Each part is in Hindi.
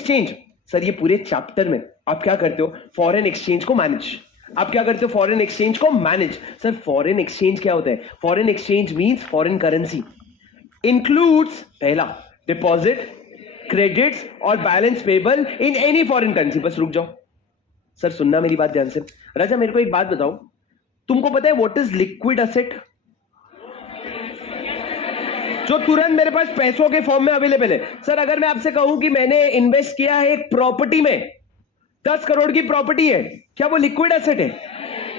एक्सचेंज। सर ये पूरे चैप्टर में आप क्या करते हो, फॉरेन एक्सचेंज को मैनेज। आप क्या करते हो, फॉरेन एक्सचेंज को मैनेज। सर फॉरेन एक्सचेंज क्या होता है, foreign exchange means foreign currency includes पहला डिपॉजिट, क्रेडिट्स और balance payable in any foreign currency. बस रुक जाओ सर, सुनना मेरी बात ध्यान से। राजा मेरे को एक बात बताओ, तुमको पता है व्हाट इज लिक्विड एसेट, जो तुरंत मेरे पास पैसों के फॉर्म में अवेलेबल है। सर अगर मैं आपसे कहूं कि मैंने इन्वेस्ट किया है एक प्रॉपर्टी में, 10 करोड़ की प्रॉपर्टी है, क्या वो लिक्विड एसेट है?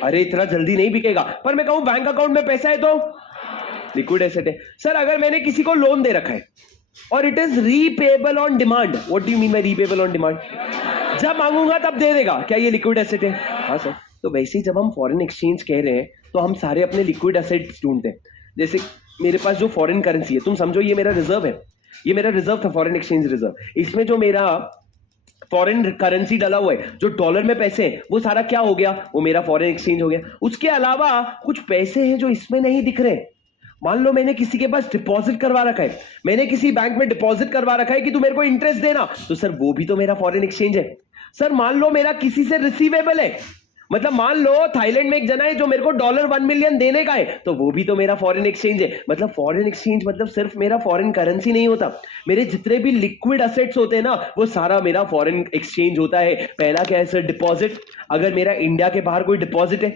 अरे इतना जल्दी नहीं बिकेगा। पर मैं कहूं बैंक अकाउंट में पैसा है तो लिक्विड एसेट है। सर अगर मैंने किसी को लोन दे रखा है और it is repayable on demand, what do you mean by repayable on demand? जब मांगूंगा तब दे देगा, क्या ये लिक्विड एसेट है? हाँ सर। तो वैसे ही जब हम फॉरेन एक्सचेंज कह रहे हैं तो हम सारे अपने लिक्विड एसेट्स ढूंढते हैं। जैसे मेरे पास जो फॉरेन करेंसी है, तुम समझो ये मेरा रिजर्व है, ये मेरा रिजर्व था, फॉरेन एक्सचेंज रिजर्व। इसमें जो मेरा फॉरेन करेंसी डाला हुआ है, जो डॉलर में पैसे हैं, वो सारा क्या हो गया, वो मेरा फॉरेन एक्सचेंज हो गया। उसके अलावा कुछ पैसे हैं जो इसमें नहीं दिख रहे। मान लो मैंने किसी के पास डिपॉजिट करवा रखा है, मैंने किसी बैंक में डिपॉजिट करवा रखा है कि तू मेरे को इंटरेस्ट देना, तो सर वो भी तो मेरा फॉरेन एक्सचेंज है। सर मान लो मेरा किसी से रिसीवेबल है, मतलब मान लो थाईलैंड में एक जना है जो मेरे को डॉलर 1 मिलियन देने का है, तो वो भी तो मेरा फॉरेन एक्सचेंज है। मतलब फॉरेन एक्सचेंज मतलब सिर्फ मेरा फॉरेन करेंसी नहीं होता, मेरे जितने भी लिक्विड एसेट्स होते हैं ना, वो सारा मेरा फॉरेन एक्सचेंज होता है। पहला क्या है सर, डिपॉजिट, अगर मेरा इंडिया के बाहर कोई डिपॉजिट है।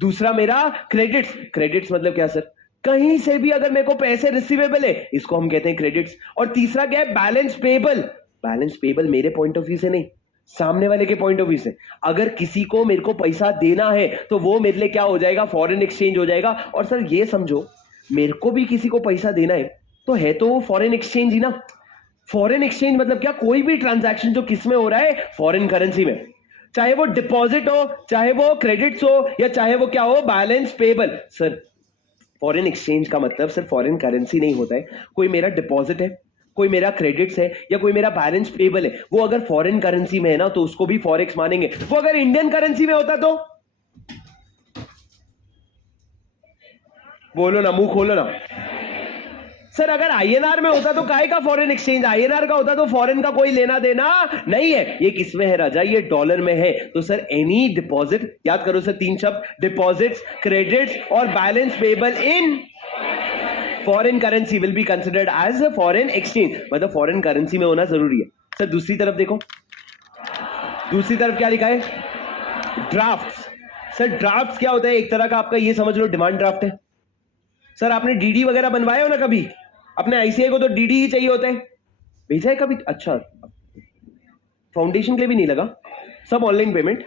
दूसरा मेरा क्रेडिट्स, क्रेडिट्स मतलब क्या सर, कहीं से भी अगर मेरे को पैसे रिसीवेबल है, इसको हम कहते हैं क्रेडिट्स। और तीसरा क्या है, बैलेंस पेबल। बैलेंस पेबल मेरे पॉइंट ऑफ व्यू से नहीं, सामने वाले के पॉइंट ऑफ व्यू से। अगर किसी को मेरे को पैसा देना है तो वो मेरे लिए क्या हो जाएगा, फॉरेन एक्सचेंज हो जाएगा। और सर ये समझो, मेरे को भी किसी को पैसा देना है तो है तो वो फॉरेन एक्सचेंज ही ना। फॉरेन एक्सचेंज मतलब क्या, कोई भी ट्रांजैक्शन जो किस में हो रहा है, फॉरेन करेंसी में, चाहे वो डिपॉजिट हो, चाहे वो क्रेडिट्स हो, या चाहे वो क्या हो, balance payable. Sir foreign exchange का मतलब सिर्फ फॉरेन करेंसी नहीं होता है। कोई मेरा डिपॉजिट है, कोई मेरा क्रेडिट्स है, या कोई मेरा बैलेंस पेबल है, वो अगर फॉरेन करेंसी में है ना तो उसको भी फॉरेक्स मानेंगे। वो अगर इंडियन करेंसी में होता तो बोलो ना, मुंह खोलो ना। सर अगर आईएनआर में होता तो काहे का फॉरेन एक्सचेंज, आईएनआर का होता तो फॉरेन का कोई लेना देना नहीं है। ये किस में है राजा, ये डॉलर में है। तो सर एनी डिपॉजिट, याद करो सर 3 शब्द, डिपॉजिट्स, क्रेडिट्स और balance payable in foreign currency will be considered as a foreign exchange. मतलब फॉरेन करेंसी में होना जरूरी है। सर दूसरी तरफ देखो, दूसरी तरफ क्या लिखा है, ड्राफ्ट्स। सर ड्राफ्ट्स क्या होता है, एक तरह का आपका ये समझ लो डिमांड ड्राफ्ट है। सर आपने डीडी वगैरह बनवाए हो ना कभी, अपने आईसीआई को तो डीडी ही चाहिए होता है, भेजा है कभी? अच्छा, फाउंडेशन के लिए भी नहीं लगा, सब ऑनलाइन पेमेंट।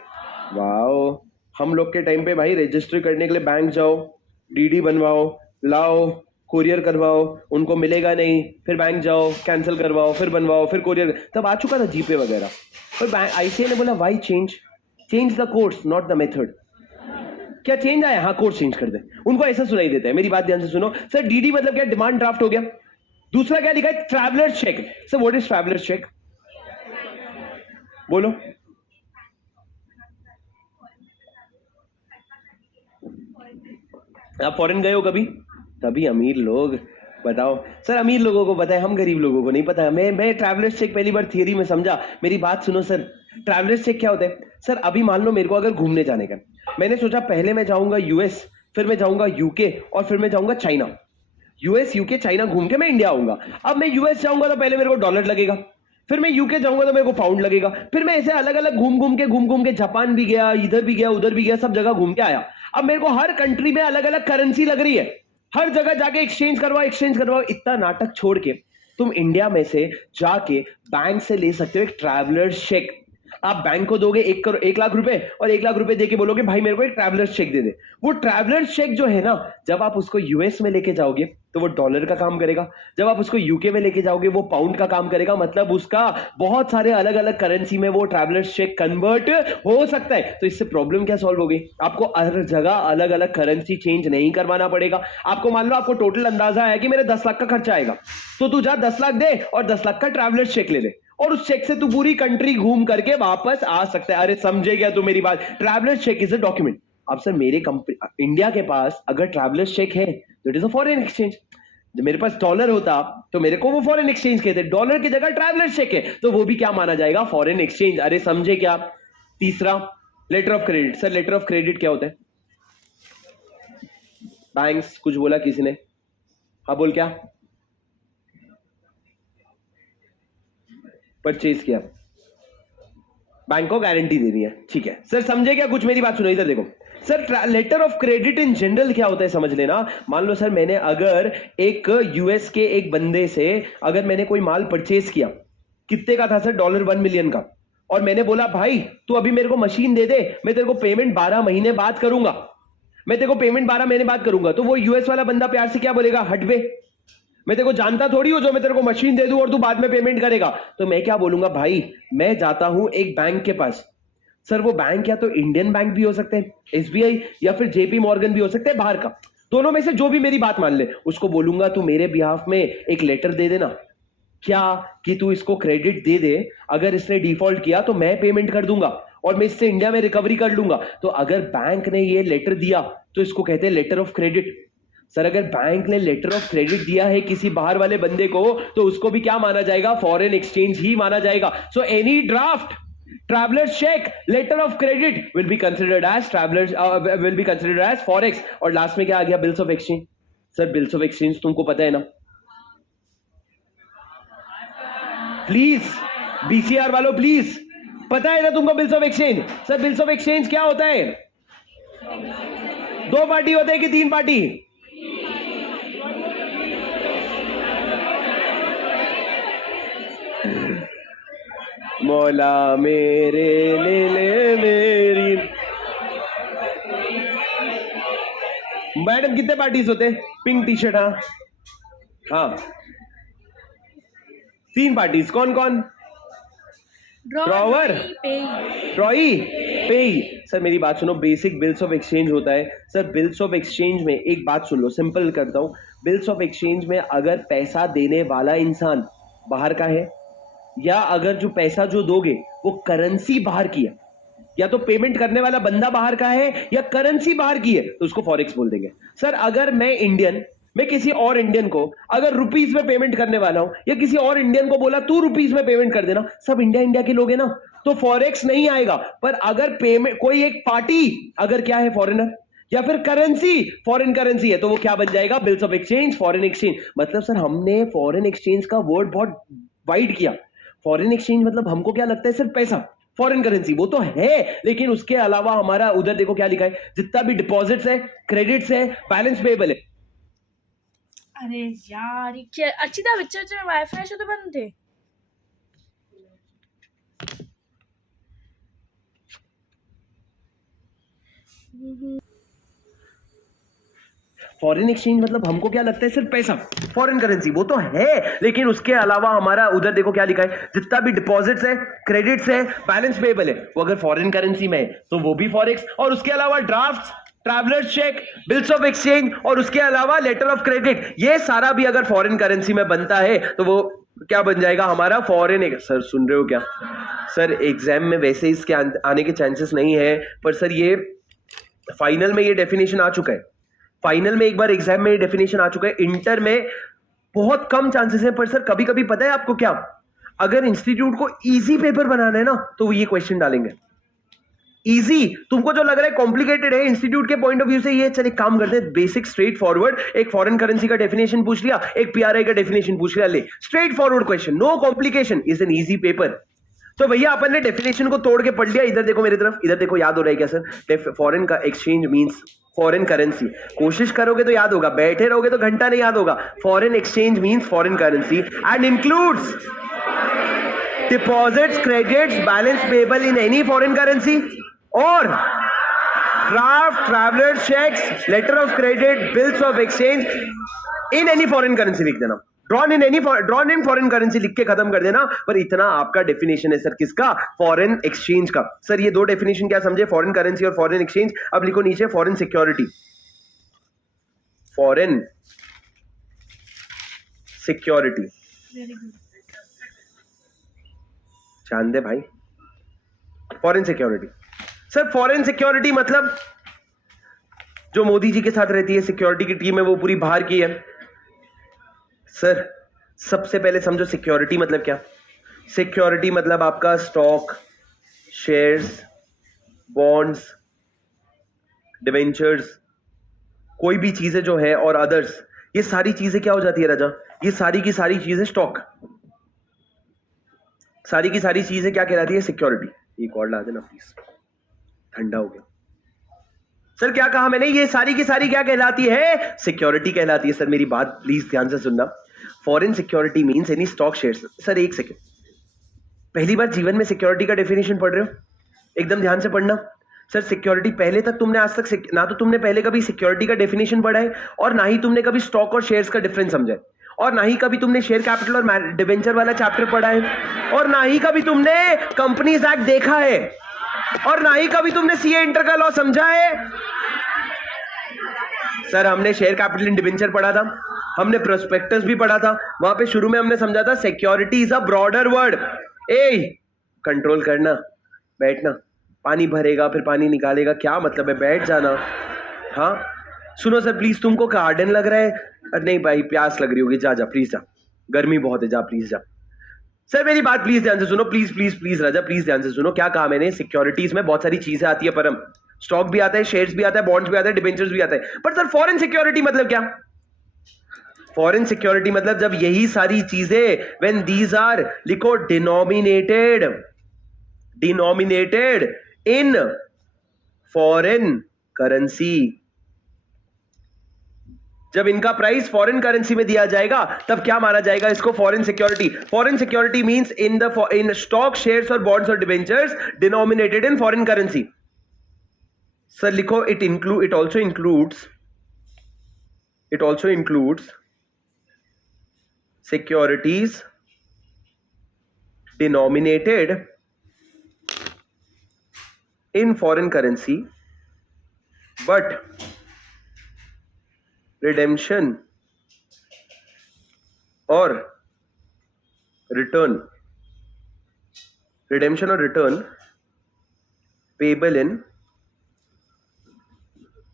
वाओ, हम लोग के टाइम पे भाई रजिस्टर करने के लिए बैंक जाओ, डीडी बनवाओ, लाओ, कोरियर करवाओ, उनको मिलेगा नहीं, फिर बैंक जाओ, कैंसिल करवाओ, फिर बनवाओ, फिर कोरियर। तब आ चुका था जीपे वगैरह। पर आईसीआई ने बोला why change the course not the method. क्या चेंज आया? हाँ, कोर्स चेंज कर दे। उनको ऐसा सुनाई देता है। मेरी बात ध्यान से सुनो सर, डीडी मतलब क्या, डिमांड ड्राफ्ट हो गया। दूसरा क्या लिखा है, travellers cheque. Sir what is travellers cheque, बोलो। आप फॉरेन गए हो कभी? तभी अमीर लोग, बताओ सर, अमीर लोगों को पता है, हम गरीब लोगों को नहीं पता। मैं ट्रैवलर्स चेक पहली बार थियरी में समझा। मेरी बात सुनो सर, ट्रैवलर्स चेक क्या होता है? सर अभी मान लो मेरे को अगर घूमने जाने का, मैंने सोचा पहले मैं जाऊंगा यूएस, फिर मैं जाऊंगा यूके, और फिर मैं जाऊंगा चाइना। यूएस यूके चाइना घूम के मैं इंडिया आऊंगा। अब मैं यूएस जाऊंगा तो पहले मेरे को डॉलर लगेगा, फिर मैं यूके जाऊंगा तो मेरे को पाउंड लगेगा, फिर मैं ऐसे अलग अलग घूम घूम के जापान भी गया, इधर भी गया, उधर भी गया, सब जगह घूम के आया। अब मेरे को हर कंट्री में अलग अलग करेंसी लग रही है, हर जगह जाके एक्सचेंज करवाओ। इतना नाटक छोड़ के तुम इंडिया में से जाके बैंक से ले सकते हो एक ट्रैवलर्स चेक। आप बैंक को दोगे 1 लाख रुपए, और 1 लाख रुपए देके बोलोगे भाई मेरे को एक ट्रैवलर्स चेक दे दे। वो ट्रैवलर्स चेक जो है ना, जब आप उसको यूएस में लेके जाओगे तो वो डॉलर का काम करेगा, जब आप उसको यूके में लेके जाओगे वो पाउंड का काम करेगा। मतलब उसका बहुत सारे अलग अलग करेंसी में वो ट्रैवलर्स चेक कन्वर्ट हो सकता है। तो इससे प्रॉब्लम क्या सॉल्व हो गई, आपको हर जगह अलग अलग करेंसी चेंज नहीं करवाना पड़ेगा। आपको मान लो आपको टोटल अंदाजा है कि मेरे 10 लाख का खर्चा आएगा, तो तू जा 10 लाख दे और 10 लाख का ट्रैवलर्स चेक ले ले, और उस चेक से तू पूरी कंट्री घूम करके वापस आ सकता है। अरे समझे क्या तू मेरी बात? Travellers cheque is a document. अब सर मेरे कंपनी इंडिया के पास अगर ट्रैवलर्स चेक है तो it is a foreign exchange. जब मेरे पास डॉलर होता तो मेरे को वो फॉरेन एक्सचेंज कहते, डॉलर की जगह ट्रैवलर चेक है तो वो भी क्या माना जाएगा, फॉरेन एक्सचेंज। अरे समझे क्या? तीसरा, letter of credit. Sir letter of credit क्या होता है? बैंक्स, कुछ बोला किसी ने? हाँ बोल, क्या? परचेज किया, बैंक को गारंटी दे रही है, ठीक है। सर समझे क्या? कुछ मेरी बात सुनो, इधर देखो। Sir letter of credit in general क्या होता है समझ लेना। मान लो सर मैंने अगर एक यूएस के एक बंदे से अगर मैंने कोई माल परचेज किया, कितने का था सर? $1 मिलियन का। और मैंने बोला भाई तू अभी मेरे को मशीन दे दे, मैं तेरे को पेमेंट 12 महीने बाद करूंगा, मैं तेरे को पेमेंट 12 महीने बाद करूंगा। तो वो यूएस वाला बंदा प्यार से क्या बोलेगा? हट बे, मैं तेरे को जानता थोड़ी हूं जो मैं तेरे को मशीन दे दूं और तू बाद में पेमेंट करेगा। तो मैं क्या बोलूंगा? भाई मैं जाता हूं एक बैंक के पास। सर वो बैंक या तो इंडियन बैंक भी हो सकते हैं, एसबीआई, या फिर जेपी मॉर्गन भी हो सकते हैं बाहर का, दोनों में से जो भी मेरी बात मान ले। उसको बोलूंगा तू मेरे बिहाफ में एक लेटर दे देना, क्या कि तू इसको क्रेडिट दे दे, अगर इसने डिफॉल्ट किया तो मैं पेमेंट कर दूंगा और मैं इससे इंडिया में रिकवरी कर लूंगा। तो अगर बैंक ने ये लेटर दिया तो इसको कहते हैं लेटर ऑफ क्रेडिट। सर अगर बैंक ने लेटर ऑफ क्रेडिट दिया है किसी बाहर वाले बंदे को तो उसको भी क्या माना जाएगा? फॉरेन एक्सचेंज ही माना जाएगा। So any draft, traveler's check, letter of credit will be considered as forex। और लास्ट में क्या आ गया? Bills of exchange. Sir bills of exchange तुमको पता है ना? प्लीज बीसीआर वालों प्लीज, पता है ना तुमको bills of exchange? Sir bills of exchange क्या होता है? 2 पार्टी होते हैं कि 3 पार्टी? मौला मेरे ले मेरी। मैडम कितने पार्टीज होते? Pink T shirt. हाँ हाँ 3 पार्टीज। कौन कौन? ड्रॉवर, ट्रॉई, पेई। सर मेरी बात सुनो, बेसिक बिल्स ऑफ एक्सचेंज होता है। सर बिल्स ऑफ एक्सचेंज में एक बात सुन लो, सिंपल करता हूं। बिल्स ऑफ एक्सचेंज में अगर पैसा देने वाला इंसान बाहर का है, या अगर जो पैसा जो दोगे वो करेंसी बाहर की है, या तो पेमेंट करने वाला बंदा बाहर का है या करेंसी बाहर की है, तो उसको फॉरेक्स बोल देंगे। सर अगर मैं इंडियन, मैं किसी और इंडियन को अगर रुपीस में पेमेंट करने वाला हूं, या किसी और इंडियन को बोला तू रुपीस में पेमेंट कर देना, सब इंडिया के लोग हैं ना, तो फॉरेक्स नहीं आएगा। पर अगर पेमेंट कोई एक पार्टी अगर क्या है, फॉरेनर, या फिर करेंसी फॉरेन करेंसी है, तो वो क्या बन जाएगा? Bills of exchange, foreign exchange. मतलब सर हमने फॉरेन एक्सचेंज का वर्ड बहुत वाइड किया। फॉरेन एक्सचेंज मतलब हमको क्या लगता है? सिर्फ पैसा, फॉरेन करेंसी वो तो है, लेकिन उसके अलावा हमारा उधर देखो क्या लिखा है, जितना भी डिपॉजिट्स है, क्रेडिट्स है, बैलेंस पेबल है। अरे यार ये क्या अच्छी था, बच्चे बच्चे वाईफाई से तो बंद थे। फॉरेन एक्सचेंज मतलब हमको क्या लगता है? सिर्फ पैसा, फॉरेन करेंसी वो तो है, लेकिन उसके अलावा हमारा उधर देखो क्या लिखा है, जितना भी डिपॉजिट्स है, क्रेडिट्स है, बैलेंस पेबल है, वो अगर फॉरेन करेंसी में है तो वो भी फॉरेक्स। और उसके अलावा drafts, travellers cheque, bills of exchange, और उसके अलावा लेटर ऑफ क्रेडिट, ये सारा भी अगर फॉरेन करेंसी में बनता है तो वो क्या बन जाएगा? हमारा फॉरेन। सर सुन रहे हो क्या? सर एग्जाम में वैसे इसके आने के चांसेस नहीं है, पर सर ये फाइनल में ये डेफिनेशन आ चुका है। फाइनल में एक बार एग्जाम में डेफिनेशन आ चुका है, इंटर में बहुत कम चांसेस है। पर सर कभी कभी पता है आपको क्या, अगर इंस्टीट्यूट को इजी पेपर बनाना है ना तो वो ये क्वेश्चन डालेंगे इजी। तुमको जो लग रहा है कॉम्प्लिकेटेड है, इंस्टीट्यूट के पॉइंट ऑफ व्यू से ये, चल एक काम करते हैं, बेसिक स्ट्रेट फॉरवर्ड, एक फॉरेन करेंसी का डेफिनेशन पूछ लिया, एक पीआरआई का डेफिनेशन पूछ लिया, ले straightforward question, no complication, is an easy paper. तो भैया अपन ने डेफिनेशन को तोड़ के पढ़ लिया। इधर देखो मेरी तरफ, इधर देखो, याद हो रहा है क्या सर? फॉरेन का एक्सचेंज मींस फॉरेन करेंसी। कोशिश करोगे तो याद होगा, बैठे रहोगे तो घंटा नहीं याद होगा। Foreign exchange means foreign currency and includes deposits, credits, balance payable in any foreign currency, और draft, traveller cheques, letter of credit, bills of exchange in any foreign currency लिख देना। ड्रॉन इन फॉरेन करेंसी लिख के खत्म कर देना। पर इतना आपका डेफिनेशन है सर किसका? फॉरेन एक्सचेंज का। सर ये दो डेफिनेशन क्या समझे? फॉरेन करेंसी और फॉरेन एक्सचेंज। अब लिखो नीचे फॉरेन सिक्योरिटी, फॉरेन सिक्योरिटी। जान दे भाई, foreign security. Sir foreign security मतलब जो मोदी जी के साथ रहती है सिक्योरिटी की टीम है, वो पूरी बाहर की है। सर सबसे पहले समझो सिक्योरिटी मतलब क्या। सिक्योरिटी मतलब आपका स्टॉक, शेयर्स, बॉन्ड्स, डिवेंचर्स, कोई भी चीजें जो है और अदर्स, ये सारी चीजें क्या हो जाती है राजा, ये सारी की सारी चीजें स्टॉक, सारी की सारी चीजें क्या कहलाती है, सिक्योरिटी। ये कॉल ला देना प्लीज, ठंडा हो गया। सर क्या कहा मैंने, ये सारी की सारी क्या कहलाती है, सिक्योरिटी कहलाती है। सर मेरी बात प्लीज ध्यान से सुनना। Foreign security means any stock shares. Sir एक सेकेंड, पहली बार जीवन में सिक्योरिटी का डेफिनेशन पढ़ रहे हो, एकदम ध्यान से पढ़ना। सर सिक्योरिटी पहले तक तुमने आज तक ना तो तुमने पहले कभी सिक्योरिटी का डेफिनेशन पढ़ा है, और ना ही तुमने कभी स्टॉक और शेयर्स का डिफरेंस समझा है, और ना ही कभी तुमने शेयर कैपिटल और डिवेंचर वाला चैप्टर पढ़ा है, और ना ही कभी तुमने कंपनीज एक्ट देखा है, और ना ही कभी तुमने सीए इंटर का लॉ समझा है। सर हमने शेयर कैपिटल इन डिवेंचर पढ़ा था, हमने प्रोस्पेक्टस भी पढ़ा था। वहां पे शुरू में हमने समझा था security is a broader word. A control करना, बैठना, पानी भरेगा फिर पानी निकालेगा, क्या मतलब है, बैठ जाना। हाँ सुनो सर प्लीज, तुमको गार्डन लग रहा है, अरे नहीं भाई प्यास लग रही होगी, जा जा प्लीज जा, गर्मी बहुत है, जा प्लीज जा। सर मेरी बात प्लीज ध्यान से सुनो, please please please Raja please ध्यान से सुनो। क्या कहा मैंने, सिक्योरिटीज में बहुत सारी चीजें आती है परम, स्टॉक भी आता है, शेयर्स भी आता है, बॉन्ड्स भी आता है, डिबेंचर्स भी आता है। पर सर फॉरेन सिक्योरिटी मतलब क्या, फॉरेन सिक्योरिटी मतलब जब यही सारी चीजें, व्हेन दीज आर, लिखो denominated, denominated in foreign currency, जब इनका प्राइस फॉरेन करेंसी में दिया जाएगा तब क्या माना जाएगा इसको, foreign security. Foreign security means in stock, shares और बॉन्ड्स और debentures denominated in foreign currency. Sir लिखो it also includes securities denominated in foreign currency but redemption or return payable in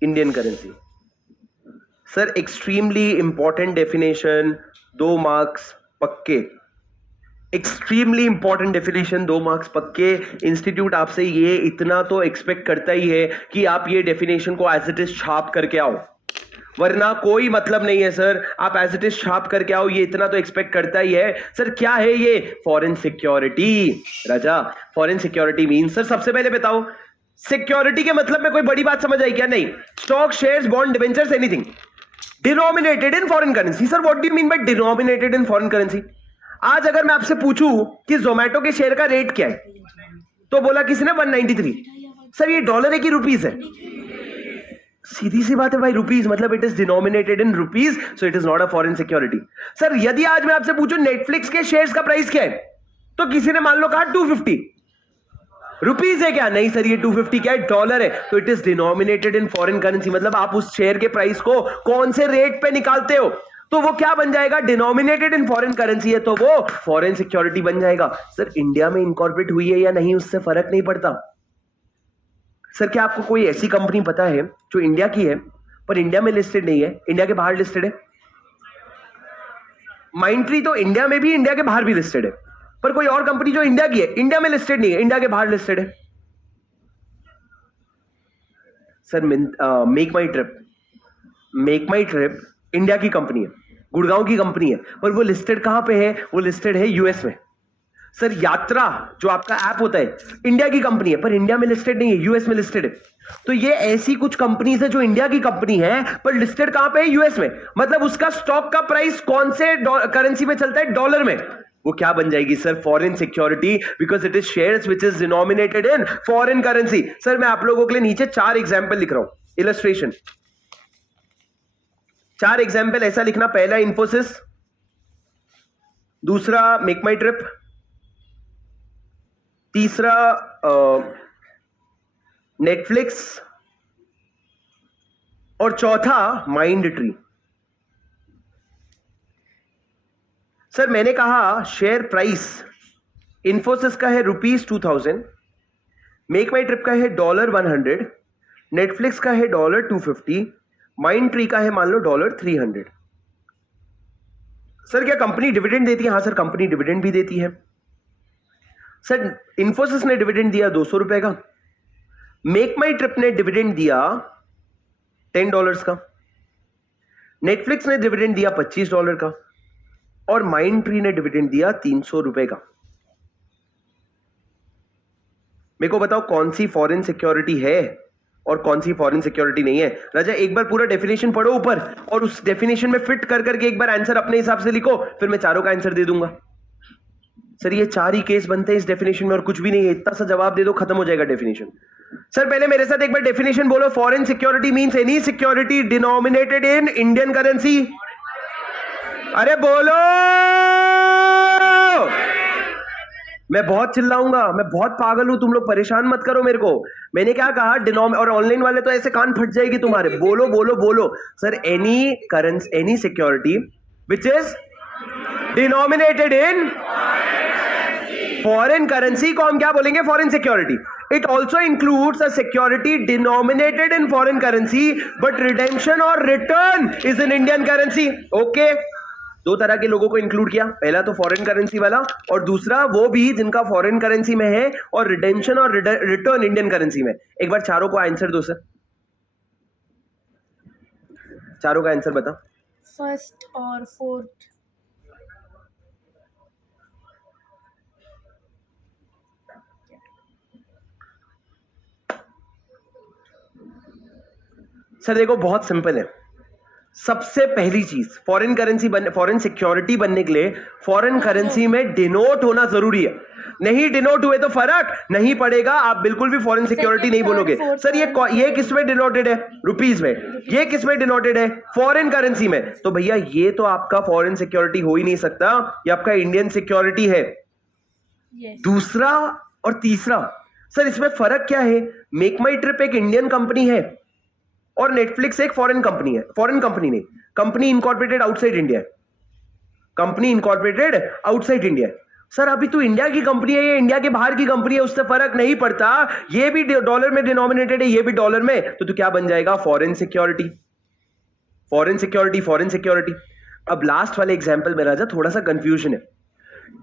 Indian currency। Sir extremely important definition, 2 marks पक्के, एक्सट्रीमली इंपॉर्टेंट डेफिनेशन, 2 मार्क्स पक्के। इंस्टीट्यूट आपसे ये इतना तो एक्सपेक्ट करता ही है कि आप ये डेफिनेशन को एज इट इज छाप करके आओ, वरना कोई मतलब नहीं है सर, आप एज इट इज छाप करके आओ, ये इतना तो एक्सपेक्ट करता ही है। सर क्या है ये, फॉरेन सिक्योरिटी। राजा फॉरेन सिक्योरिटी मीन, सर सबसे पहले बताओ सिक्योरिटी के मतलब में कोई बड़ी बात समझ आई क्या, नहीं, stock, shares, bond, debentures, anything denominated in foreign currency. Sir what do you mean by denominated in foreign currency. आज अगर मैं आपसे पूछूं कि जोमेटो के शेयर का रेट क्या है, तो बोला किसी ने 193। सर ये डॉलर है कि रुपीस है, सीधी सी बात है भाई, रुपीस, मतलब it is denominated in rupees, so it is not a foreign security. Sir यदि आज मैं आपसे पूछूं नेटफ्लिक्स के शेयर्स का प्राइस क्या है, तो किसी ने मान लो कहा 250 रुपीस है क्या, नहीं सर ये 250 क्या है, डॉलर है, तो it is denominated in foreign currency. मतलब आप उस शेयर के प्राइस को कौन से रेट पे निकालते हो, तो वो क्या बन जाएगा, डिनोमिनेटेड इन फॉरेन करेंसी है, तो वो फॉरेन सिक्योरिटी बन जाएगा। सर इंडिया में इनकॉर्पोरेट हुई है या नहीं उससे फर्क नहीं पड़ता। सर क्या आपको कोई ऐसी कंपनी पता है जो इंडिया की है पर इंडिया में लिस्टेड नहीं है, इंडिया के बाहर लिस्टेड है। माइंडट्री तो इंडिया में भी, इंडिया के बाहर भी लिस्टेड है, पर कोई और कंपनी जो इंडिया की है, इंडिया में लिस्टेड नहीं है, इंडिया के बाहर लिस्टेड है। सर मेक माई ट्रिप इंडिया की कंपनी है, गुड़गांव की कंपनी है, पर वो लिस्टेड कहां पे है, वो लिस्टेड है यूएस में। सर यात्रा जो आपका ऐप होता है, इंडिया की कंपनी है पर इंडिया में लिस्टेड नहीं है, यूएस में लिस्टेड है। तो ये ऐसी कुछ कंपनीज है जो इंडिया की कंपनी है पर लिस्टेड कहां पे है, यूएस में। मतलब उसका स्टॉक का प्राइस कौन से करेंसी में चलता है, डॉलर में, वो क्या बन जाएगी sir, foreign security, because it is shares which is denominated in foreign currency. Sir मैं आप लोगों के लिए नीचे 4 एग्जांपल लिख रहा हूं, इलस्ट्रेशन। 4 एग्जांपल ऐसा लिखना, पहला इंफोसिस, दूसरा मेक माई ट्रिप, तीसरा नेटफ्लिक्स, और चौथा माइंड ट्री। सर मैंने कहा शेयर प्राइस इंफोसिस का है ₹2000, मेक माई ट्रिप का है $100, नेटफ्लिक्स का है $250, माइंड ट्री का है मान लो $300। सर क्या कंपनी डिविडेंड देती है? हाँ सर, कंपनी डिविडेंड भी देती है। सर इन्फोसिस ने डिविडेंड दिया 200 रुपए का, मेक माई ट्रिप ने डिविडेंड दिया $10 का, नेटफ्लिक्स ने डिविडेंड दिया $25 का, और माइंड ट्री ने डिविडेंड दिया 300 रुपए का। मेरे को बताओ कौन सी फॉरेन सिक्योरिटी है और कौन सी फॉरेन सिक्योरिटी नहीं है? राजा एक बार पूरा डेफिनेशन पढ़ो ऊपर, और उस डेफिनेशन में फिट कर करके एक बार आंसर अपने हिसाब से लिखो, फिर मैं चारों का आंसर दे दूंगा। सर ये 4 ही केस बनते हैं इस डेफिनेशन में और कुछ भी नहीं है, इतना सा जवाब दे दो, खत्म हो जाएगा डेफिनेशन। सर पहले मेरे साथ एक बार डेफिनेशन बोलो। Foreign security means any security denominated इन इंडियन करेंसी। अरे बोलो, मैं बहुत चिल्लाऊंगा, मैं बहुत पागल हूं, तुम लोग परेशान मत करो मेरे को। मैंने क्या कहा? और ऑनलाइन वाले तो ऐसे कान फट जाएगी तुम्हारे। बोलो बोलो बोलो। Sir any currency, any security which is denominated in foreign currency को हम क्या बोलेंगे? Foreign security. It also includes a security denominated in foreign currency but redemption और return is in Indian currency. Okay, 2 तरह के लोगों को इंक्लूड किया, पहला तो फॉरेन करेंसी वाला, और दूसरा वो भी जिनका फॉरेन करेंसी में है और रिडेम्पशन और रिटर्न इंडियन करेंसी में। एक बार चारों को आंसर दो सर, चारों का आंसर बता। फर्स्ट और फोर्थ। सर देखो बहुत सिंपल है। सबसे पहली चीज, फॉरेन करेंसी फॉरेन सिक्योरिटी बनने के लिए फॉरेन करेंसी में डिनोट होना जरूरी है। नहीं डिनोट हुए तो फर्क नहीं पड़ेगा, आप बिल्कुल भी फॉरेन सिक्योरिटी नहीं बोलोगे। सर ये किस में डिनोटेड है? रुपीज में। ये किस में डिनोटेड है? फॉरेन करेंसी में। तो भैया ये तो आपका फॉरेन सिक्योरिटी हो ही नहीं सकता, ये आपका इंडियन सिक्योरिटी है। दूसरा और तीसरा, सर इसमें फर्क क्या है? मेक माई ट्रिप एक इंडियन कंपनी है और नेटफ्लिक्स एक फॉरेन कंपनी है। फॉरेन कंपनी नहीं, कंपनी इनकॉर्पोरेटेड आउटसाइड इंडिया है। Company incorporated outside India. Sir अभी तो इंडिया की कंपनी है, ये इंडिया के बाहर की कंपनी है, उससे फर्क नहीं पड़ता। ये भी डॉलर में डिनोमिनेटेड है, ये भी डॉलर में, तो क्या बन जाएगा? Foreign security. Foreign security, foreign security. अब लास्ट वाले एग्जाम्पल में राजा थोड़ा सा कंफ्यूजन है।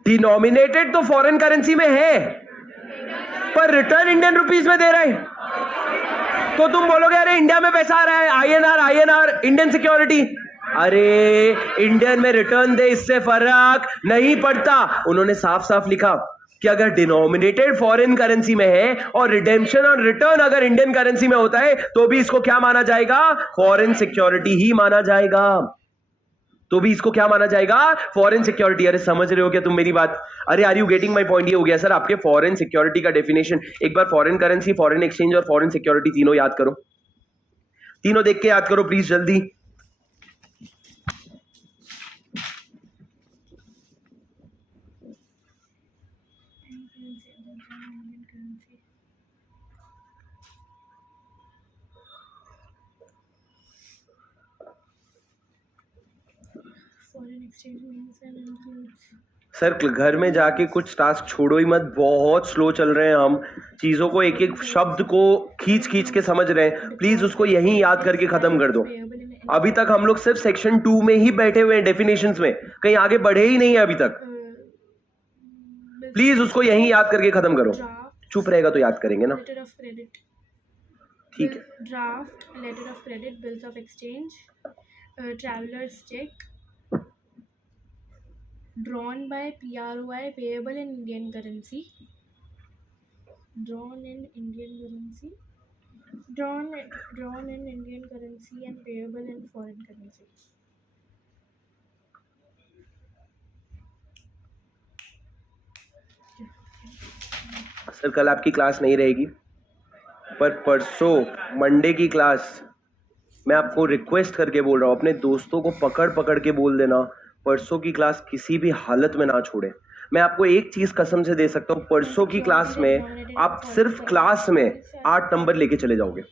डिनोमिनेटेड तो फॉरेन करेंसी में है पर रिटर्न इंडियन रुपीज में दे रहे हैं, तो तुम बोलोगे अरे इंडिया में पैसा आ रहा है, आईएनआर इंडियन सिक्योरिटी। अरे इंडियन में रिटर्न दे, इससे फर्क नहीं पड़ता। उन्होंने साफ साफ लिखा कि अगर डिनोमिनेटेड फॉरेन करेंसी में है और रिडेम्पशन और रिटर्न अगर इंडियन करेंसी में होता है तो भी इसको क्या माना जाएगा? फॉरेन सिक्योरिटी ही माना जाएगा। तो भी इसको क्या माना जाएगा? Foreign security. अरे समझ रहे हो क्या तुम मेरी बात? अरे are you getting my point? ये हो गया सर आपके फॉरेन सिक्योरिटी का डेफिनेशन। एक बार फॉरेन करेंसी, फॉरेन एक्सचेंज और फॉरेन सिक्योरिटी तीनों याद करो, तीनों देख के याद करो प्लीज जल्दी। सर घर में जाके कुछ टास्क छोड़ो ही मत, बहुत स्लो चल रहे हैं हम, चीजों को एक एक शब्द को खींच खींच के समझ रहे हैं। प्लीज उसको यहीं याद करके खत्म कर दो। अभी तक हम लोग सिर्फ सेक्शन 2 में ही बैठे हुए हैं, डेफिनेशंस में, कहीं आगे बढ़े ही नहीं है अभी तक। प्लीज उसको यहीं याद करके खत्म करो। चुप रहेगा तो याद करेंगे ना, ठीक है। Draft, letter of credit, bills of exchange, travellers cheque, drawn by PROI, payable in Indian currency, drawn in Indian currency and payable in foreign currency. Sir कल आपकी क्लास नहीं रहेगी, पर परसों मंडे की क्लास मैं आपको रिक्वेस्ट करके बोल रहा हूँ, अपने दोस्तों को पकड़ पकड़ के बोल देना परसों की क्लास किसी भी हालत में ना छोड़े। मैं आपको एक चीज कसम से दे सकता हूं, परसों की क्लास में आप सिर्फ क्लास में 8 नंबर लेके चले जाओगे।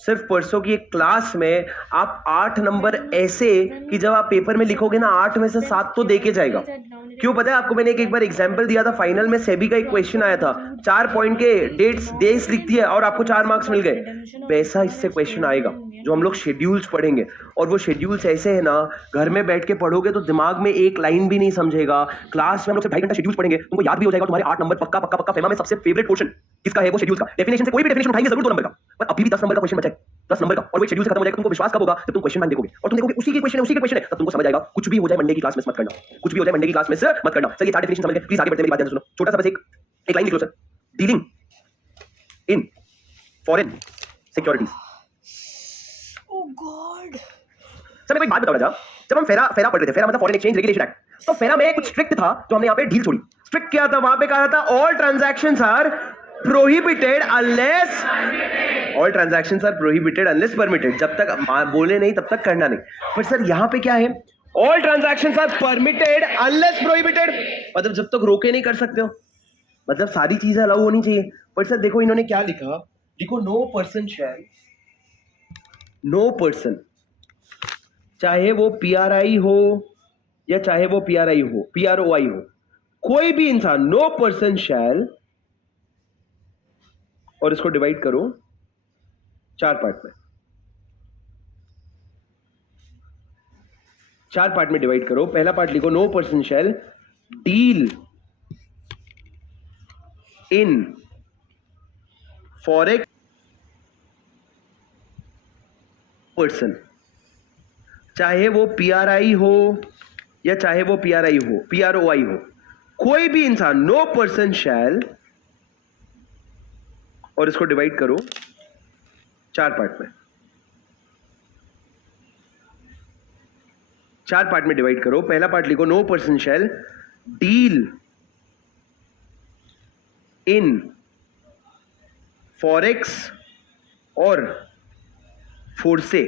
सिर्फ परसों की एक क्लास में आप 8 नंबर ऐसे कि जब आप पेपर में लिखोगे ना 8 में से 7 तो देके जाएगा। क्यों पता है आपको? मैंने एक बार एग्जांपल दिया था, फाइनल में सेबी का एक क्वेश्चन आया था, 4 पॉइंट के डेट्स डेज लिख दिए और आपको 4 मार्क्स मिल गए। वैसा इससे क्वेश्चन आएगा जो हम लोग शेड्यूल्स पढ़ेंगे, और वो शेड्यूल्स ऐसे है ना, घर में बैठ के पढ़ोगे तो दिमाग में एक लाइन भी नहीं समझेगा। क्लास में हम लोग सिर्फ 2.5 घंटा शेड्यूल्स पढ़ेंगे, तुमको याद भी हो जाएगा, तुम्हारे 8 नंबर पक्का पक्का पक्का। फेमा में सबसे फेवरेट पोर्शन किसका है? वो शेड्यूल्स का। डेफिनेशन से कोई भी डेफिनेशन उठाएंगे जरूर 2 नंबर का, पर अभी भी 10 नंबर का क्वेश्चन बचा है, 10 नंबर का, और वो शेड्यूल से खत्म हो जाएगा। तुमको विश्वास कब होगा? जब तुम क्वेश्चन बैंक देखोगे और तुम देखोगे उसी के क्वेश्चन है, तब तुमको समझ आएगा। कुछ भी हो जाए मंडे की क्लास मिस मत करना, कुछ भी हो जाए मंडे की क्लास मिस मत करना। सर ये 4 डेफिनेशन समझ गए, प्लीज आगे बढ़ते मेरी बात ध्यान से सुनो। छोटा सा बस एक लाइन लिख लो sir. Dealing in foreign securities. Oh god. Sir मेरे को एक बात बताओ राजा, जब हम फेरा पढ़ रहे थे, फेरा मतलब फॉरेन एक्सचेंज रेगुलेशन एक्ट, तो फेरा में कुछ स्ट्रिक्ट था जो हमने यहाँ पे ढील छोड़ी। स्ट्रिक्ट क्या था? वहां पे कहा था all transactions are prohibited unless, all transactions are prohibited unless permitted. जब तक बोले नहीं तब तक करना नहीं। पर सर यहाँ पे क्या है? All transactions are permitted unless prohibited, मतलब जब तक रोके नहीं कर सकते हो, मतलब सारी चीजें अलाउ होनी चाहिए। पर सर देखो इन्होंने क्या लिखा, देखो no person shall, no person, चाहे वो PRI हो या चाहे वो PRI हो, PROI हो, कोई भी इंसान, नो पर्सन शैल, और इसको डिवाइड करो 4 पार्ट में, 4 पार्ट में डिवाइड करो। पहला पार्ट लिखो, no person shall deal in forex person, चाहे वो PRI हो या चाहे वो PRI हो, PROI हो, कोई भी इंसान, नो पर्सन शैल, और इसको डिवाइड करो 4 पार्ट में, 4 पार्ट में डिवाइड करो। पहला पार्ट लिखो, no person shall deal in forex और फोर्से।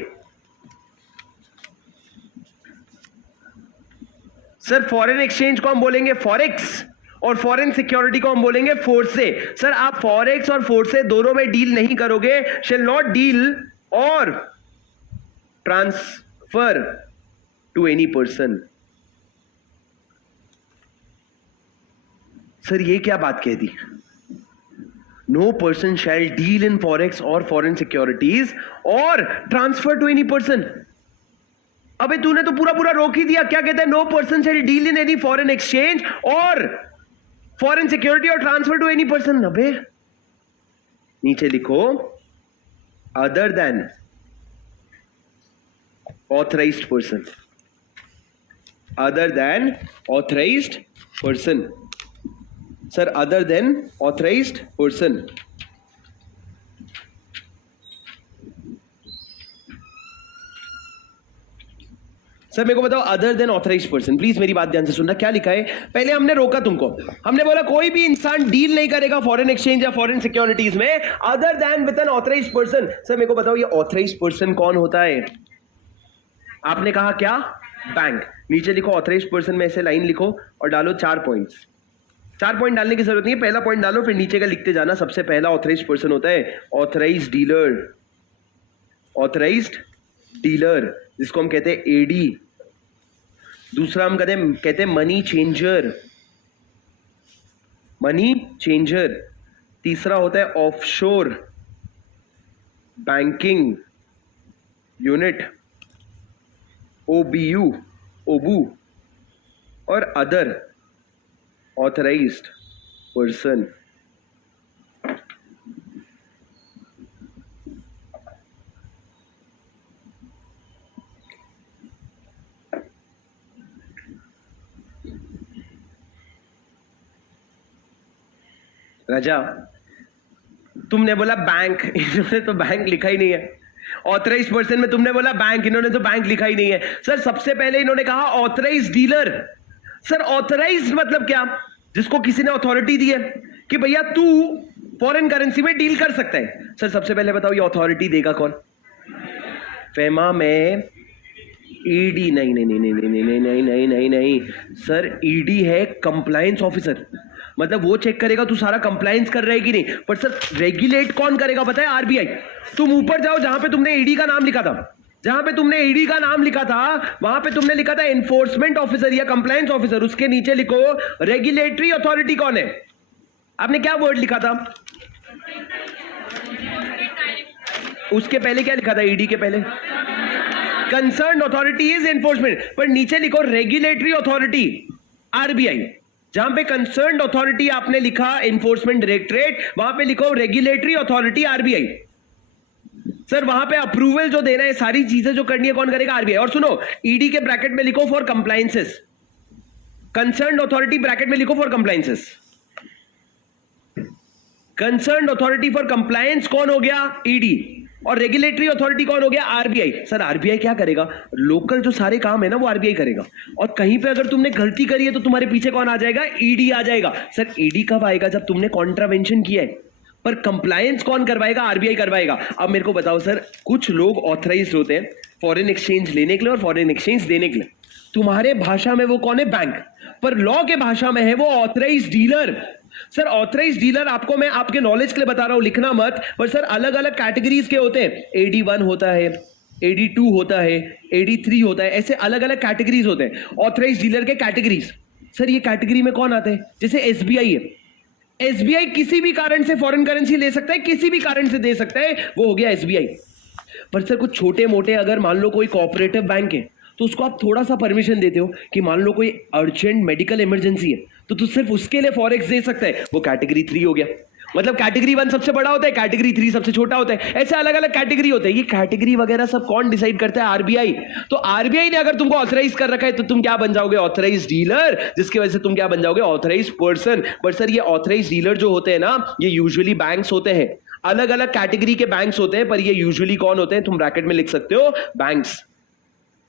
सर फॉरेन एक्सचेंज को हम बोलेंगे फॉरेक्स और फॉरेन सिक्योरिटी को हम बोलेंगे फोर्से। सर आप फॉरेक्स और फोर्से दोनों में डील नहीं करोगे, शेल नॉट डील और transfer to any person. Sir ये क्या बात कह दी? No person shall deal in forex और फॉरेन सिक्योरिटीज और ट्रांसफर टू एनी पर्सन। अबे तूने तो पूरा रोक ही दिया। क्या कहता है? No person shall deal in any foreign exchange और फॉरेन सिक्योरिटी और ट्रांसफर टू एनी पर्सन। अबे नीचे लिखो other than authorised person, other than authorised person. Sir other than authorised person, sir मेरे को बताओ other than authorised person. Please मेरी बात ध्यान से सुनना। क्या लिखा है? पहले हमने रोका तुमको, हमने बोला कोई भी इंसान डील नहीं करेगा फॉरेन एक्सचेंज या फॉरेन सिक्योरिटीज में other than with N authorised person. Sir मेरे को बताओ ये ऑथराइज्ड पर्सन कौन होता है? आपने कहा क्या? बैंक। नीचे लिखो ऑथराइज्ड पर्सन में ऐसे लाइन लिखो और डालो 4 पॉइंट्स। 4 पॉइंट डालने की जरूरत नहीं है, पहला पॉइंट डालो फिर नीचे का लिखते जाना। सबसे पहला ऑथराइज्ड पर्सन होता है ऑथराइज्ड डीलर, ऑथराइज्ड डीलर जिसको हम कहते हैं AD। दूसरा हम कहते हैं मनी चेंजर, मनी चेंजर। तीसरा होता है offshore banking unit, OBU, OBU। और अदर ऑथराइज्ड पर्सन। राजा तुमने बोला बैंक, इन्होंने तो बैंक लिखा ही नहीं है। ऑथराइज्ड पर्सन में तुमने बोला बैंक, इन्होंने तो बैंक लिखा ही नहीं है। सर सबसे पहले इन्होंने कहा ऑथराइज्ड डीलर। सर ऑथराइज्ड मतलब क्या? जिसको किसी ने अथॉरिटी दी है कि भैया तू फॉरेन करेंसी में डील कर सकता है। सर सबसे पहले बताओ ये अथॉरिटी देगा कौन? फेमा में ED नहीं नहीं नहीं नहीं नहीं नहीं नहीं नहीं नहीं नहीं सर ED है कंप्लायंस ऑफिसर, मतलब वो चेक करेगा तू सारा कंप्लायंस कर रहा है कि नहीं। पर सर रेगुलेट कौन करेगा पता है? RBI। तुम ऊपर जाओ जहां पे तुमने ED का नाम लिखा था, जहां पे तुमने ED का नाम लिखा था वहां पे तुमने लिखा था एनफोर्समेंट ऑफिसर या कंप्लायंस ऑफिसर, उसके नीचे लिखो रेगुलेटरी अथॉरिटी कौन है? आपने क्या वर्ड लिखा था? उसके पहले क्या लिखा था? ईडी के पहले कंसर्न अथॉरिटी इज एनफोर्समेंट, पर नीचे लिखो रेगुलेटरी अथॉरिटी आरबीआई। जहां पे कंसर्न अथॉरिटी आपने लिखा एनफोर्समेंट डायरेक्टरेट, वहां पे लिखो रेगुलेटरी अथॉरिटी आरबीआई। सर वहां पे अप्रूवल जो देना है, सारी चीजें जो करनी है, कौन करेगा? आरबीआई। और सुनो, ईडी के ब्रैकेट में लिखो for compliances, concern authority bracket में लिखो for compliances. Concern authority for compliance कौन हो गया? ईडी। और रेगुलेटरी अथॉरिटी कौन हो गया? आरबीआई। सर आरबीआई क्या करेगा? लोकल जो सारे काम है ना वो आरबीआई करेगा, और कहीं पे अगर तुमने गलती करी है तो तुम्हारे पीछे कौन आ जाएगा? ईडी आ जाएगा। सर ईडी कब आएगा? जब तुमने कॉन्ट्रावेंशन किया है, पर कंप्लायंस कौन करवाएगा? आरबीआई करवाएगा। अब मेरे को बताओ सर, कुछ लोग ऑथराइज्ड होते हैं फॉरेन एक्सचेंज लेने के लिए और फॉरेन एक्सचेंज देने के लिए। तुम्हारे भाषा में वो कौन है? बैंक। पर लॉ के भाषा में है वो authorised dealer. Sir authorised dealer आपको मैं आपके नॉलेज के लिए बता रहा हूं, लिखना मत, पर सर अलग अलग कैटेगरीज के होते हैं। AD1 होता है, AD2 होता है, AD3 होता है, ऐसे अलग अलग कैटेगरीज होते हैं ऑथराइज्ड डीलर के कैटेगरीज। सर ये कैटेगरी में कौन आते हैं? जैसे एसबीआई है, एसबीआई किसी भी कारण से फॉरेन करेंसी ले सकता है, किसी भी कारण से दे सकता है, वो हो गया एसबीआई। पर सर कुछ छोटे मोटे, अगर मान लो कोई कोऑपरेटिव बैंक है, तो उसको आप थोड़ा सा परमिशन देते हो कि मान लो कोई अर्जेंट मेडिकल इमरजेंसी है, तो तू सिर्फ उसके लिए फॉरेक्स दे सकता है, वो कैटेगरी 3 हो गया। मतलब कैटेगरी 1 सबसे बड़ा होता है, कैटेगरी 3 सबसे छोटा होता है, ऐसे अलग अलग कैटेगरी होते हैं। ये कैटेगरी वगैरह सब कौन डिसाइड करता है? आरबीआई। तो आरबीआई ने अगर तुमको ऑथराइज कर रखा है तो तुम क्या बन जाओगे? ऑथराइज डीलर, जिसकी वजह से तुम क्या बन जाओगे? Authorise person. पर सर ये ऑथराइज डीलर जो होते हैं ना, ये यूजुअली बैंक्स होते हैं, अलग अलग कैटेगरी के बैंक्स होते हैं, पर ये यूजुअली कौन होते हैं? तुम ब्रैकेट में लिख सकते हो, बैंक्स।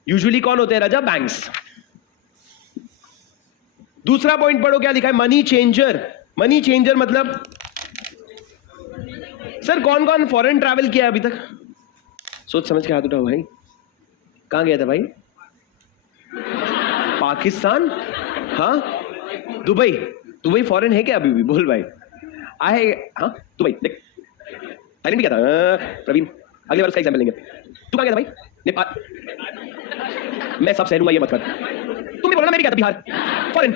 यूजुअली कौन होते हैं राजा? बैंक्स। दूसरा पॉइंट पढ़ो, क्या लिखा है? Money changer. मनी चेंजर मतलब सर कौन कौन फॉरेन ट्रैवल किया है अभी तक? सोच समझ के हाथ उठाओ भाई। कहां गया था भाई? पाकिस्तान? हाँ, दुबई। दुबई फॉरेन है क्या अभी भी? बोल भाई। आए हाँ दुबई। देख थाईलैंड भी गया था प्रवीण, अगले बार उसका एग्जाम्पल लेंगे। तू कहां गया था भाई? नेपाल। मैं सब शहर हूं, ये मत कर। तुम भी बोलना मैं भी गया था बिहार। फॉरेन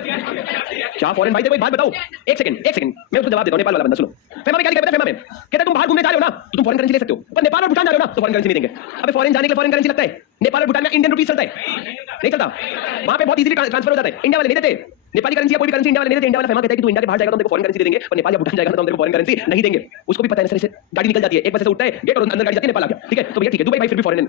क्या फॉरेन भाई? देखो एक बात बताओ, एक सेकंड मैं उसको जवाब देता हूं। नेपाल वाला बंदा सुनो, फेमा में क्या लिखा है? फेमा में कहता तुम बाहर घूमने जा रहे हो ना, तो तुम फॉरेन करेंसी ले सकते हो, पर नेपाल और भूटान जा रहे हो ना, तो फॉरेन करेंसी नहीं देंगे। अबे फॉरेन जाने के लिए फॉरेन करेंसी लगता है। नेपाल और भूटान में इंडियन रुपीस चलता है, नहीं चलता। वहां पे बहुत इजीली ट्रांसफर हो जाता है। इंडिया वाले नहीं देते नेपाली करेंसी या कोई भी करेंसी, इंडिया वाले नहीं देते। इंडिया वाला फेमा कहता है कि तू इंडिया के बाहर जाएगा तो तेरे को फॉरेन करेंसी दे देंगे, पर नेपाल या भूटान जाएगा तो हम तेरे को फॉरेन करेंसी नहीं देंगे। उसको भी पता है, सर गाड़ी निकल जाती है, एक बस से उठता है गेट और अंदर गाड़ी जाती है, नेपाल आ गया। ठीक है, तो भैया ठीक है, दुबई भाई फिर भी फॉरेन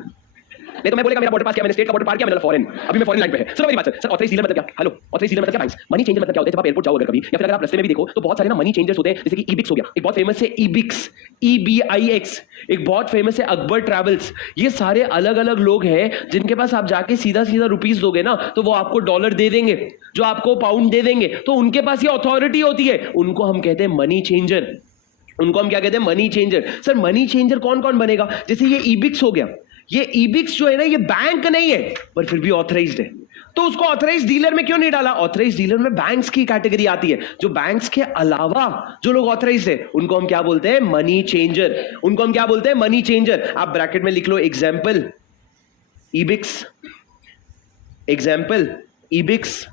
नहीं तो मैं बोलेगा मेरा बॉर्डर पास किया, मैंने स्टेट का बॉर्डर पार किया, मैंने फॉरेन, अभी मैं फॉरेन लाइन पे है। सुनो मेरी बात सर, ऑथराइज्ड डीलर मतलब क्या? हेलो, ऑथराइज्ड डीलर मतलब क्या? बैंक्स। मनी चेंजर मतलब क्या होता है? जब आप एयरपोर्ट जाओ अगर कभी, या फिर अगर आप रास्ते में भी देखो, तो बहुत सारे ना मनी चेंजर्स होते हैं, जैसे कि ईबिक्स हो गया, एक बहुत फेमस है ईबिक्स, EBIX, एक बहुत फेमस है अकबर ट्रैवल्स। ये सारे अलग अलग लोग हैं जिनके पास आप जाके सीधा सीधा रुपीस दोगे ना, तो वो आपको डॉलर दे देंगे, जो आपको पाउंड दे देंगे, तो उनके पास ये अथॉरिटी होती है, उनको हम कहते हैं मनी चेंजर। उनको हम क्या कहते हैं? Money changer. Sir money changer कौन कौन बनेगा? जैसे ये ईबिक्स हो गया, ये ईबिक्स जो है ना, ये बैंक नहीं है, पर फिर भी ऑथराइज्ड है, तो उसको ऑथराइज्ड डीलर में क्यों नहीं डाला? ऑथराइज्ड डीलर में बैंक्स की कैटेगरी आती है, जो बैंक्स के अलावा जो लोग ऑथराइज्ड है उनको हम क्या बोलते हैं? Money changer. उनको हम क्या बोलते हैं? Money changer. आप ब्रैकेट में लिख लो example Ebix, example Ebix,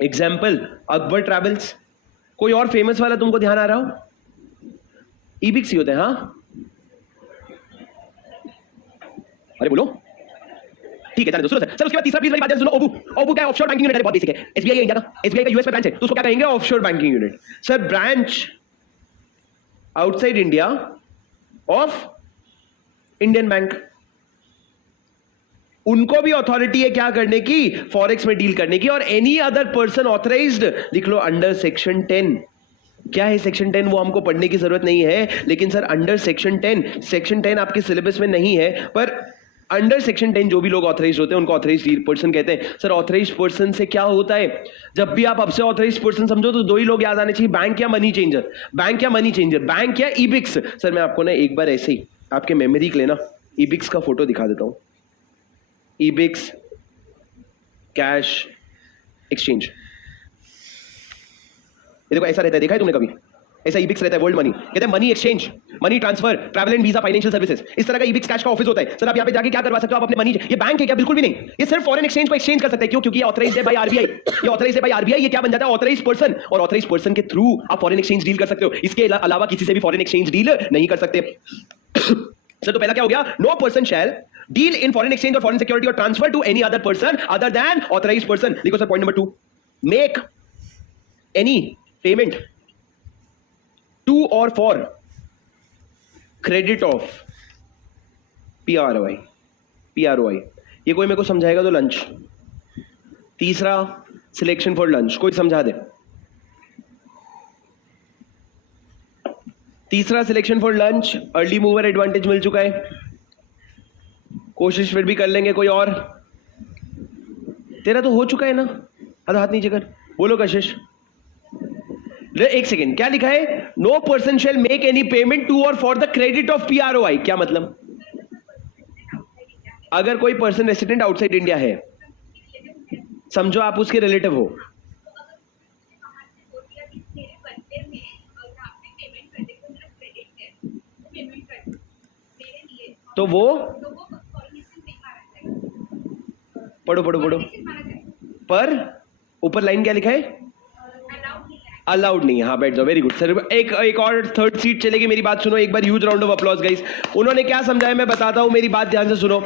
example Akbar travels. कोई और फेमस वाला तुमको ध्यान आ रहा हो? ईबिक्स ही होते हैं। हाँ अरे बोलो, ठीक है चलो सुनो सर। उसके बाद तीसरा प्लीज मेरी बात सुनो। ओबू, ओबू क्या है? ऑफशोर बैंकिंग यूनिट है, बहुत बेसिक है। एसबीआई इंडिया का, एसबीआई का यूएस में ब्रांच है, तो उसको क्या कहेंगे? Offshore banking unit. Sir branch outside India of Indian bank, उनको भी अथॉरिटी है क्या करने की? फॉरेक्स में डील करने की। और एनी अदर पर्सन ऑथराइज्ड लिख लो अंडर सेक्शन 10। क्या है सेक्शन 10? वो हमको पढ़ने की जरूरत नहीं है, लेकिन सर अंडर सेक्शन 10, सेक्शन 10 आपके सिलेबस में नहीं है, पर अंडर सेक्शन 10 जो भी लोग ऑथराइज्ड होते हैं उनको ऑथराइज्ड पर्सन कहते हैं। सर ऑथराइज्ड पर्सन से क्या होता है? जब भी आप अब से ऑथराइज्ड पर्सन समझो तो दो ही लोग याद आने चाहिए, बैंक या मनी चेंजर। बैंक या मनी चेंजर, बैंक या ईबिक्स। सर मैं आपको ना एक बार ऐसे ही आपके मेमोरी के लिए ना ईबिक्स का फोटो दिखा देता हूं। ईबिक्स कैश एक्सचेंज, ये देखो ऐसा रहता है, देखा है तुमने कभी? ऐसा ईबिक्स रहता है वर्ल्ड मनी, कहते हैं money exchange, money transfer, travel and visa, financial services, इस तरह का ईबिक्स कैश का ऑफिस होता है। सर आप यहाँ पे जाके क्या करवा सकते हो, आप अपने मनी, ये बैंक है क्या? बिल्कुल भी नहीं, ये सिर्फ फॉरेन एक्सचेंज को एक्सचेंज कर सकते हैं। क्यों? क्योंकि ये ऑथराइज्ड है बाय आरबीआई, ये ऑथराइज्ड है बाय आरबीआई। ये क्या बन जाता है? ऑथराइज्ड पर्सन, और ऑथराइज्ड पर्सन के थ्रू आप फॉरेन एक्सचेंज डील कर सकते हो। इसके अलावा किसी से भी फॉरेन एक्सचेंज डील नहीं कर सकते। सर तो पहला क्या हो गया? No person shall deal in foreign exchange और फॉरेन सिक्योरिटी और transfer to any other person other than authorised person. लिखो sir point number 2, make any payment to और फॉर क्रेडिट ऑफ PROI, ये कोई मेरे को समझाएगा तो लंच। तीसरा सिलेक्शन फॉर लंच, कोई समझा दे। तीसरा selection for launch, early mover advantage मिल चुका है, कोशिश फिर भी कर लेंगे। कोई और? तेरा तो हो चुका है ना, हाथ नीचे कर, बोलो कशिश। एक सेकेंड, क्या लिखा है? No person shall make any payment to और for the credit of PROI। क्या मतलब? अगर कोई पर्सन रेसिडेंट आउटसाइड इंडिया है, समझो आप उसके रिलेटिव हो, तो वो पढ़ो पढ़ो पढ़ो, पर ऊपर लाइन क्या लिखा है? अलाउड नहीं है। हाँ बैठ जाओ, वेरी गुड सर। एक और थर्ड सीट चलेगी। मेरी बात सुनो एक बार, huge round of applause guys. उन्होंने क्या समझाया मैं बताता हूं, मेरी बात ध्यान से सुनो।